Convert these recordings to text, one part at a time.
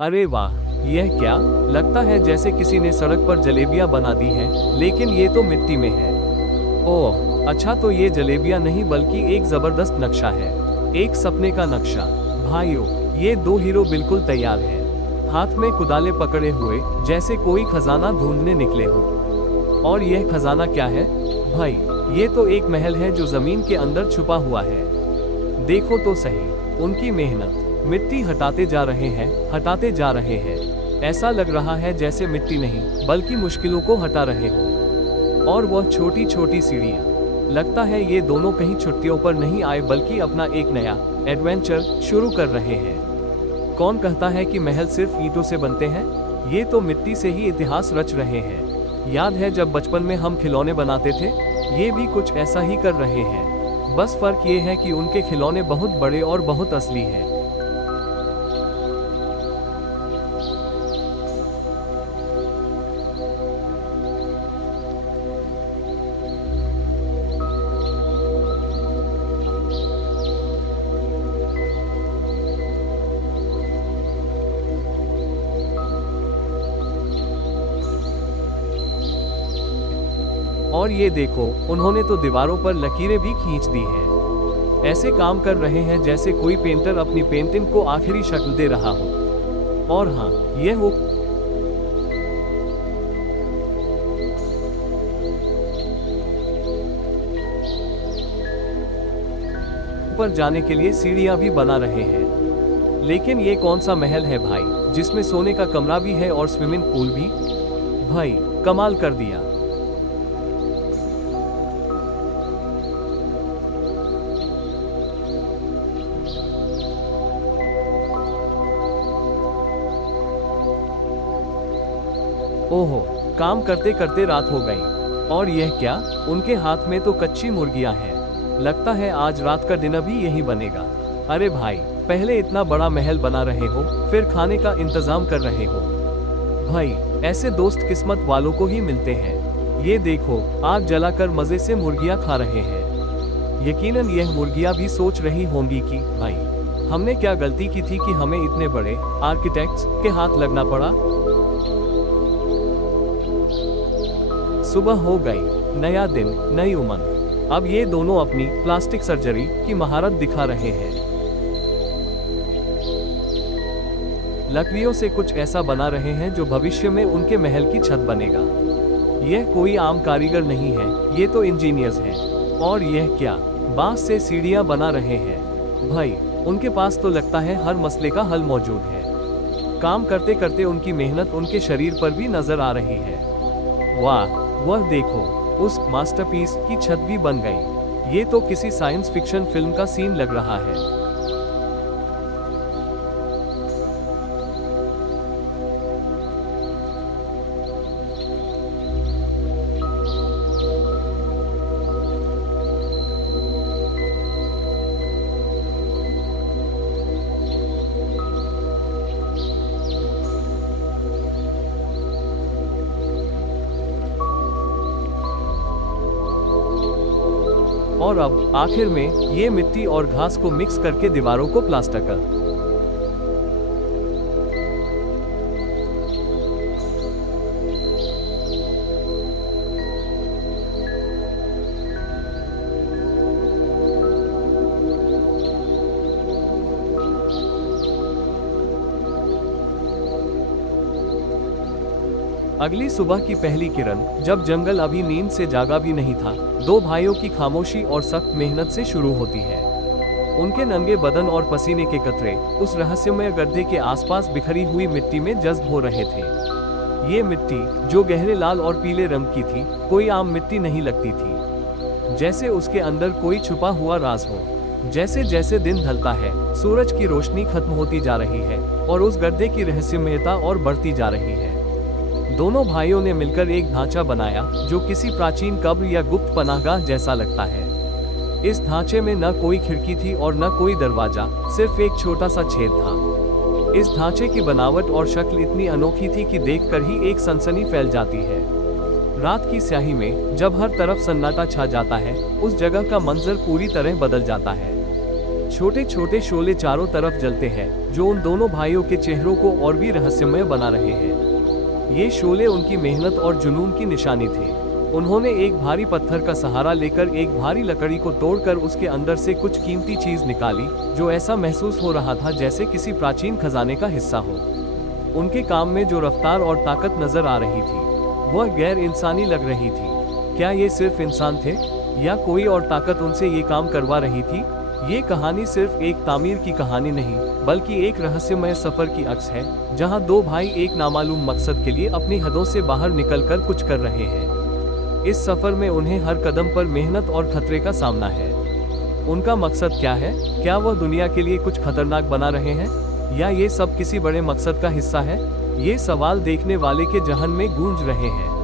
अरे वाह, यह क्या? लगता है जैसे किसी ने सड़क पर जलेबियां बना दी हैं, लेकिन ये तो मिट्टी में है। ओह, अच्छा तो ये जलेबियां नहीं बल्कि एक जबरदस्त नक्शा है। एक सपने का नक्शा। भाइयों, ये दो हीरो बिल्कुल तैयार हैं। हाथ में कुदाले पकड़े हुए, जैसे कोई खजाना ढूंढने निकले हो। और यह खजाना क्या है? भाई, ये तो एक महल है जो जमीन के अंदर छुपा हुआ है। देखो तो सही, उनकी मेहनत। मिट्टी हटाते जा रहे हैं, हटाते जा रहे हैं। ऐसा लग रहा है जैसे मिट्टी नहीं, बल्कि मुश्किलों को हटा रहे हो। और वह छोटी छोटी सीढ़ियाँ। लगता है ये दोनों कहीं छुट्टियों पर नहीं आए बल्कि अपना एक नया एडवेंचर शुरू कर रहे हैं। कौन कहता है कि महल सिर्फ ईंटों से बनते हैं? ये तो मिट्टी से ही इतिहास रच रहे हैं। याद है जब बचपन में हम खिलौने बनाते थे? ये भी कुछ ऐसा ही कर रहे हैं। बस फर्क ये है कि उनके खिलौने बहुत बड़े और बहुत असली हैं। और ये देखो, उन्होंने तो दीवारों पर लकीरें भी खींच दी हैं। ऐसे काम कर रहे हैं जैसे कोई पेंटर अपनी पेंटिंग को आखिरी शक्ल दे रहा हो। और हाँ, यह वो ऊपर जाने के लिए सीढ़ियां भी बना रहे हैं। लेकिन ये कौन सा महल है भाई, जिसमें सोने का कमरा भी है और स्विमिंग पूल भी? भाई, कमाल कर दिया। ओहो, काम करते करते रात हो गई। और यह क्या? उनके हाथ में तो कच्ची मुर्गियां हैं। लगता है आज रात का डिनर भी यही बनेगा। अरे भाई, पहले इतना बड़ा महल बना रहे हो, फिर खाने का इंतजाम कर रहे हो। भाई, ऐसे दोस्त किस्मत वालों को ही मिलते हैं। ये देखो, आग जलाकर मजे से मुर्गियां खा रहे हैं। यकीनन यह मुर्गियां भी सोच रही होंगी कि भाई, हमने क्या गलती की थी कि हमें इतने बड़े आर्किटेक्ट्स के हाथ लगना पड़ा। सुबह हो गई, नया दिन, नई उमंग। अब ये दोनों अपनी प्लास्टिक सर्जरी की महारत दिखा रहे हैं। लकड़ियों से कुछ ऐसा बना रहे हैं जो भविष्य में उनके महल की छत बनेगा। यह कोई आम कारीगर नहीं है, ये तो इंजीनियर्स हैं। और यह क्या? बांस से सीढ़ियां बना रहे हैं। भाई, उनके पास तो लगता है हर मसले का हल मौजूद है। काम करते करते उनकी मेहनत उनके शरीर पर भी नजर आ रही है। वाह, वह देखो, उस मास्टरपीस की छत भी बन गई। ये तो किसी साइंस फिक्शन फिल्म का सीन लग रहा है। और अब आखिर में ये मिट्टी और घास को मिक्स करके दीवारों को प्लास्टर कर। अगली सुबह की पहली किरण, जब जंगल अभी नींद से जागा भी नहीं था, दो भाइयों की खामोशी और सख्त मेहनत से शुरू होती है। उनके नंगे बदन और पसीने के कतरे उस रहस्यमय गड्ढे के आसपास बिखरी हुई मिट्टी में जज्ब हो रहे थे। ये मिट्टी, जो गहरे लाल और पीले रंग की थी, कोई आम मिट्टी नहीं लगती थी। जैसे उसके अंदर कोई छुपा हुआ राज हो। जैसे जैसे दिन ढलता है, सूरज की रोशनी खत्म होती जा रही है और उस गड्ढे की रहस्यमयता और बढ़ती जा रही है। दोनों भाइयों ने मिलकर एक ढांचा बनाया जो किसी प्राचीन कब्र या गुप्त पनाहगाह जैसा लगता है। इस ढांचे में न कोई खिड़की थी और न कोई दरवाजा, सिर्फ एक छोटा सा छेद था। इस ढांचे की बनावट और शक्ल इतनी अनोखी थी कि देखकर ही एक सनसनी फैल जाती है। रात की स्याही में जब हर तरफ सन्नाटा छा जाता है, उस जगह का मंजर पूरी तरह बदल जाता है। छोटे छोटे शोले चारों तरफ जलते हैं जो उन दोनों भाइयों के चेहरों को और भी रहस्यमय बना रहे हैं। ये शोले उनकी मेहनत और जुनून की निशानी थे। उन्होंने एक भारी पत्थर का सहारा लेकर एक भारी लकड़ी को तोड़कर उसके अंदर से कुछ कीमती चीज निकाली, जो ऐसा महसूस हो रहा था जैसे किसी प्राचीन खजाने का हिस्सा हो। उनके काम में जो रफ्तार और ताकत नजर आ रही थी वह गैर इंसानी लग रही थी। क्या ये सिर्फ इंसान थे या कोई और ताकत उनसे ये काम करवा रही थी? ये कहानी सिर्फ एक तामीर की कहानी नहीं बल्कि एक रहस्यमय सफर की अक्स है, जहां दो भाई एक नामालूम मकसद के लिए अपनी हदों से बाहर निकलकर कुछ कर रहे हैं। इस सफर में उन्हें हर कदम पर मेहनत और खतरे का सामना है। उनका मकसद क्या है? क्या वह दुनिया के लिए कुछ खतरनाक बना रहे हैं या ये सब किसी बड़े मकसद का हिस्सा है? ये सवाल देखने वाले के जहन में गूंज रहे हैं।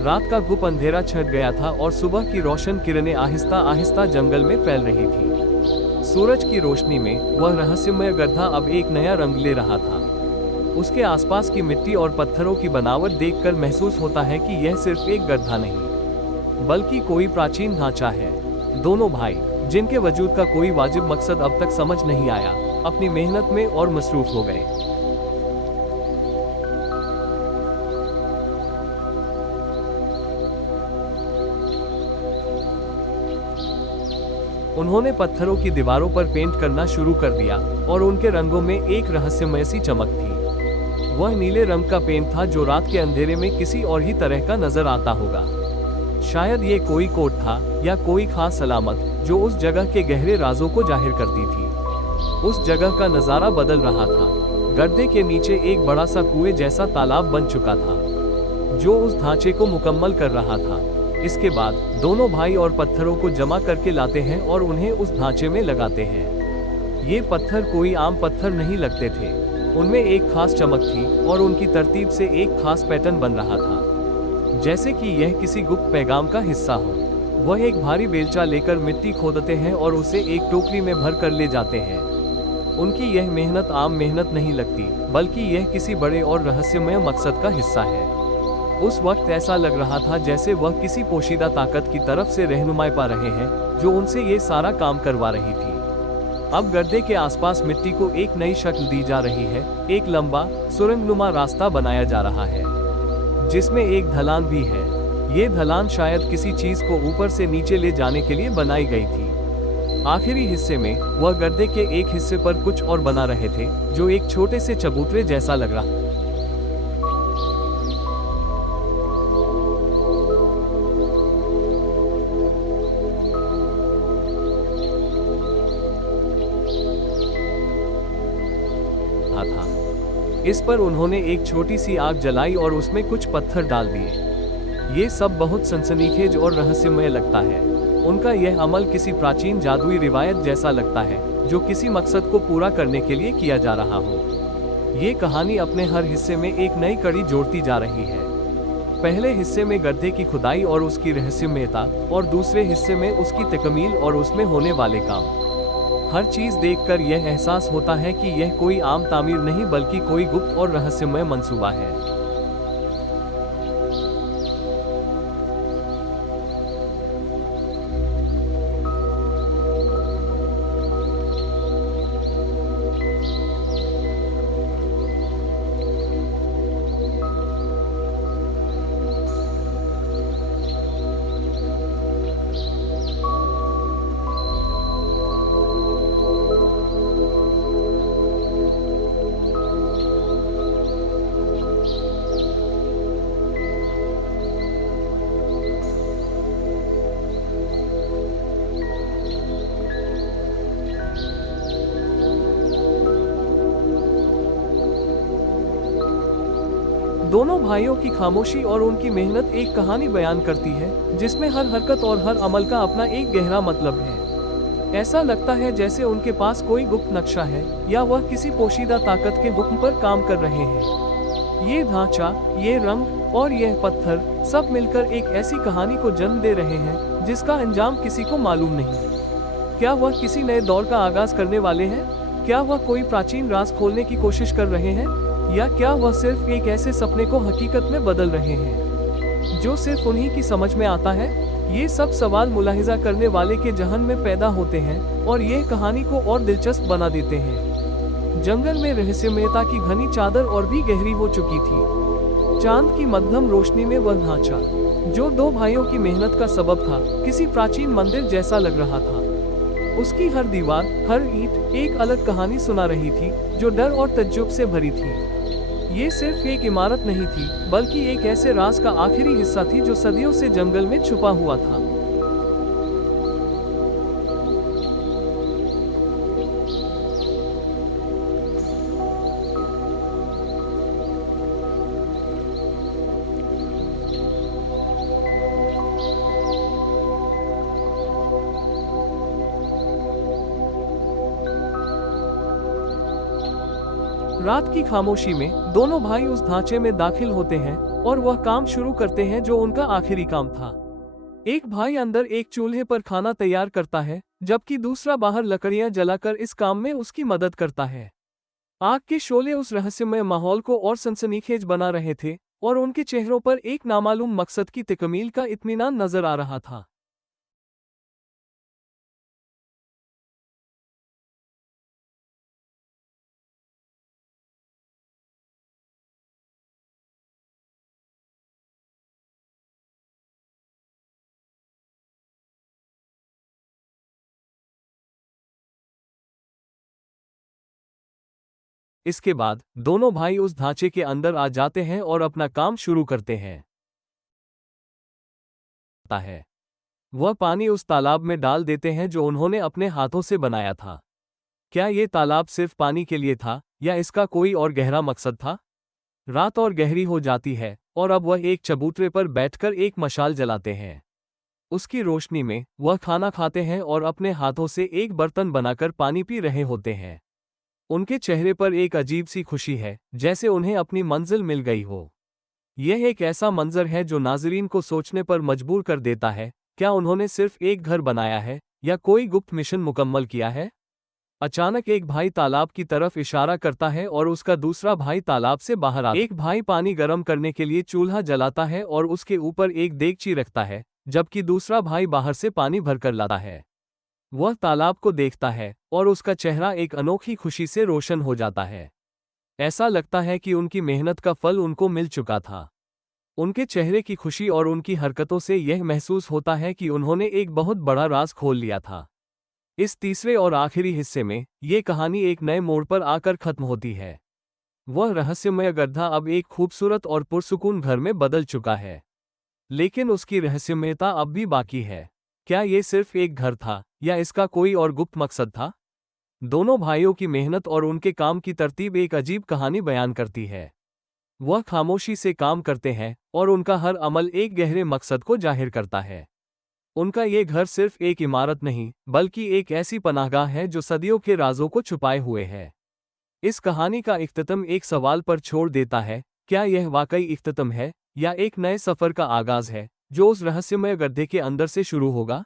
रात का गुप अंधेरा छट गया था और सुबह की रोशन किरणें आहिस्ता आहिस्ता जंगल में फैल रही थी। सूरज की रोशनी में वह रहस्यमय गड्ढा अब एक नया रंग ले रहा था। उसके आसपास की मिट्टी और पत्थरों की बनावट देखकर महसूस होता है कि यह सिर्फ एक गड्ढा नहीं बल्कि कोई प्राचीन ढांचा है। दोनों भाई, जिनके वजूद का कोई वाजिब मकसद अब तक समझ नहीं आया, अपनी मेहनत में और मसरूफ हो गए। उन्होंने पत्थरों की दीवारों पर पेंट करना शुरू कर दिया और उनके रंगों में एक रहस्यमय सी चमक थी। वह नीले रंग का पेंट था जो रात के अंधेरे में किसी और ही तरह का नजर आता होगा। शायद ये कोई कोड था या कोई खास अलामत जो उस जगह के गहरे राजों को जाहिर करती थी। उस जगह का नजारा बदल रहा था। गड्ढे के नीचे एक बड़ा सा कुएं जैसा तालाब बन चुका था जो उस ढांचे को मुकम्मल कर रहा था। इसके बाद दोनों भाई और पत्थरों को जमा करके लाते हैं और उन्हें उस ढांचे में लगाते हैं। ये पत्थर कोई आम पत्थर नहीं लगते थे। उनमें एक खास चमक थी और उनकी तरतीब से एक खास पैटर्न बन रहा था, जैसे कि यह किसी गुप्त पैगाम का हिस्सा हो। वह एक भारी बेलचा लेकर मिट्टी खोदते हैं और उसे एक टोकरी में भर कर ले जाते हैं। उनकी यह मेहनत आम मेहनत नहीं लगती बल्कि यह किसी बड़े और रहस्यमय मकसद का हिस्सा है। उस वक्त ऐसा लग रहा था जैसे वह किसी पोशीदा ताकत की तरफ से रहनुमाई पा रहे हैं जो उनसे ये सारा काम करवा रही थी। अब गड्ढे के आसपास मिट्टी को एक नई शक्ल दी जा रही है। एक लंबा सुरंगनुमा रास्ता बनाया जा रहा है जिसमें एक ढलान भी है। ये ढलान शायद किसी चीज को ऊपर से नीचे ले जाने के लिए बनाई गई थी। आखिरी हिस्से में वह गड्ढे के एक हिस्से पर कुछ और बना रहे थे जो एक छोटे से चबूतरे जैसा लग रहा। था इस पर उन्होंने एक छोटी सी आग जलाई और उसमें कुछ पत्थर डाल दिए। ये सब बहुत सनसनीखेज और रहस्यमय लगता है। उनका यह अमल किसी प्राचीन जादुई रिवायत जैसा लगता है जो किसी मकसद को पूरा करने के लिए किया जा रहा हो। ये कहानी अपने हर हिस्से में एक नई कड़ी जोड़ती जा रही है। पहले हिस्से में गड्ढे की खुदाई और उसकी रहस्यमयता और दूसरे हिस्से में उसकी तकमील और उसमें होने वाले काम। हर चीज देखकर यह एहसास होता है कि यह कोई आम तामीर नहीं बल्कि कोई गुप्त और रहस्यमय मंसूबा है। दोनों भाइयों की खामोशी और उनकी मेहनत एक कहानी बयान करती है जिसमें हर हरकत और हर अमल का अपना एक गहरा मतलब है। ऐसा लगता है जैसे उनके पास कोई गुप्त नक्शा है या वह किसी पोशीदा ताकत के हुक्म पर काम कर रहे हैं। ये ढांचा, ये रंग और यह पत्थर सब मिलकर एक ऐसी कहानी को जन्म दे रहे हैं जिसका अंजाम किसी को मालूम नहीं। क्या वह किसी नए दौर का आगाज करने वाले हैं? क्या वह कोई प्राचीन राज खोलने की कोशिश कर रहे हैं, या क्या वह सिर्फ एक ऐसे सपने को हकीकत में बदल रहे हैं जो सिर्फ उन्हीं की समझ में आता है? ये सब सवाल मुलाहिजा करने वाले के जहन में पैदा होते हैं और यह कहानी को और दिलचस्प बना देते हैं। जंगल में रहस्यमयता की घनी चादर और भी गहरी हो चुकी थी। चांद की मध्यम रोशनी में वह ढांचा जो दो भाइयों की मेहनत का सबब था, किसी प्राचीन मंदिर जैसा लग रहा था। उसकी हर दीवार, हर ईंट एक अलग कहानी सुना रही थी जो डर और तज्जुब से भरी थी। ये सिर्फ एक इमारत नहीं थी, बल्कि एक ऐसे राज का आखिरी हिस्सा थी जो सदियों से जंगल में छुपा हुआ था। रात की खामोशी में दोनों भाई उस ढांचे में दाखिल होते हैं और वह काम शुरू करते हैं जो उनका आखिरी काम था। एक भाई अंदर एक चूल्हे पर खाना तैयार करता है, जबकि दूसरा बाहर लकड़ियां जलाकर इस काम में उसकी मदद करता है। आग के शोले उस रहस्यमय माहौल को और सनसनीखेज बना रहे थे और उनके चेहरों पर एक नामालूम मकसद की तकमील का इत्मीनान नजर आ रहा था। इसके बाद दोनों भाई उस ढांचे के अंदर आ जाते हैं और अपना काम शुरू करते हैं। वह पानी उस तालाब में डाल देते हैं जो उन्होंने अपने हाथों से बनाया था। क्या ये तालाब सिर्फ पानी के लिए था या इसका कोई और गहरा मकसद था? रात और गहरी हो जाती है और अब वह एक चबूतरे पर बैठकर एक मशाल जलाते हैं। उसकी रोशनी में वह खाना खाते हैं और अपने हाथों से एक बर्तन बनाकर पानी पी रहे होते हैं। उनके चेहरे पर एक अजीब सी खुशी है, जैसे उन्हें अपनी मंजिल मिल गई हो। यह एक ऐसा मंजर है जो नाज़रीन को सोचने पर मजबूर कर देता है, क्या उन्होंने सिर्फ एक घर बनाया है या कोई गुप्त मिशन मुकम्मल किया है? अचानक एक भाई तालाब की तरफ इशारा करता है और उसका दूसरा भाई तालाब से बाहर आता है। एक भाई पानी गर्म करने के लिए चूल्हा जलाता है और उसके ऊपर एक देगची रखता है, जबकि दूसरा भाई बाहर से पानी भरकर लाता है। वह तालाब को देखता है और उसका चेहरा एक अनोखी खुशी से रोशन हो जाता है। ऐसा लगता है कि उनकी मेहनत का फल उनको मिल चुका था। उनके चेहरे की खुशी और उनकी हरकतों से यह महसूस होता है कि उन्होंने एक बहुत बड़ा राज खोल लिया था। इस तीसरे और आखिरी हिस्से में ये कहानी एक नए मोड़ पर आकर खत्म होती है। वह रहस्यमय गड्ढा अब एक खूबसूरत और पुरसुकून घर में बदल चुका है, लेकिन उसकी रहस्यमयता अब भी बाकी है। क्या ये सिर्फ एक घर था या इसका कोई और गुप्त मकसद था? दोनों भाइयों की मेहनत और उनके काम की तरतीब एक अजीब कहानी बयान करती है। वह खामोशी से काम करते हैं और उनका हर अमल एक गहरे मकसद को जाहिर करता है। उनका ये घर सिर्फ एक इमारत नहीं, बल्कि एक ऐसी पनाहगाह है जो सदियों के राजों को छुपाए हुए है। इस कहानी का इख्तिताम एक सवाल पर छोड़ देता है, क्या यह वाकई इख्तिताम है या एक नए सफ़र का आगाज है जो उस रहस्यमय गड्ढे के अंदर से शुरू होगा?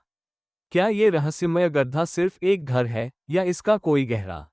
क्या ये रहस्यमय गड्ढा सिर्फ एक घर है या इसका कोई गहरा